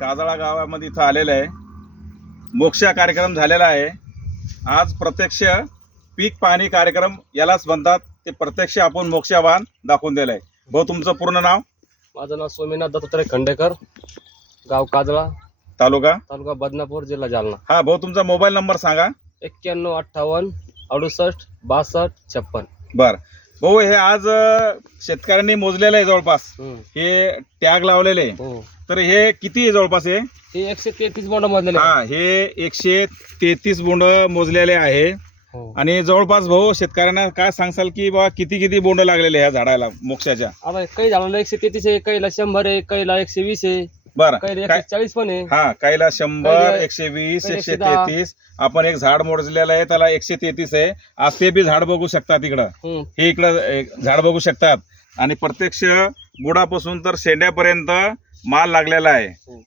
काजळा गावामध्ये इथं आलेलं आहे. मोक्षा कार्यक्रम झालेला आहे. आज प्रत्यक्ष पीक पाहणी कार्यक्रम यालाच म्हणतात. ते प्रत्यक्ष आपण मोक्षावान दाखवून दिलंय भाऊ तुमचं पूर्ण नाव? माझं नाव सोमीनाथ दत्तात्रय खंडेकर. गाव काजळा. तालुका? तालुका बदनापूर जिल्हा जालना. हा भाऊ तुमचा मोबाईल नंबर सांगा. एक्क्याण्णव अठ्ठावन्न अडुसष्ट बासष्ट छप्पन. बर. भाऊ हे आज अं, शेतकऱ्यांनी मोजलेलं आहे जवळपास. हम्म. हे टॅग लावलेले आहे. हो तर हे किती आहे जवळपास हे? हे एकशे तेहतीस बोंड मधलेले हा हे एकशे तेहतीस बोंड मोजलेले आहे. हो. आणि जवळपास भाऊ शेतकऱ्यांना काय सांगसाल की बाबा किती किती बोंड लागलेले ह्या झाडाला मोक्षाच्या? काही झाडाला एकशे तेहतीस आहे काहीला शंभर आहे काहीला एकशे वीस आहे. बरं. काय चाळीस पण आहे. हा काहीला शंभर काही- एकशे वीस काही एकशे एकशे दहा. तेहतीस आपण एक झाड मोजलेलं आहे त्याला एकशे तेहतीस आहे. आज ते बी झाड बघू शकतात इकडं. हम्म. हे इकडं एक झाड बघू शकतात. आणि प्रत्यक्ष बुडापासून तर शेंड्यापर्यंत माल लागलेला आहे.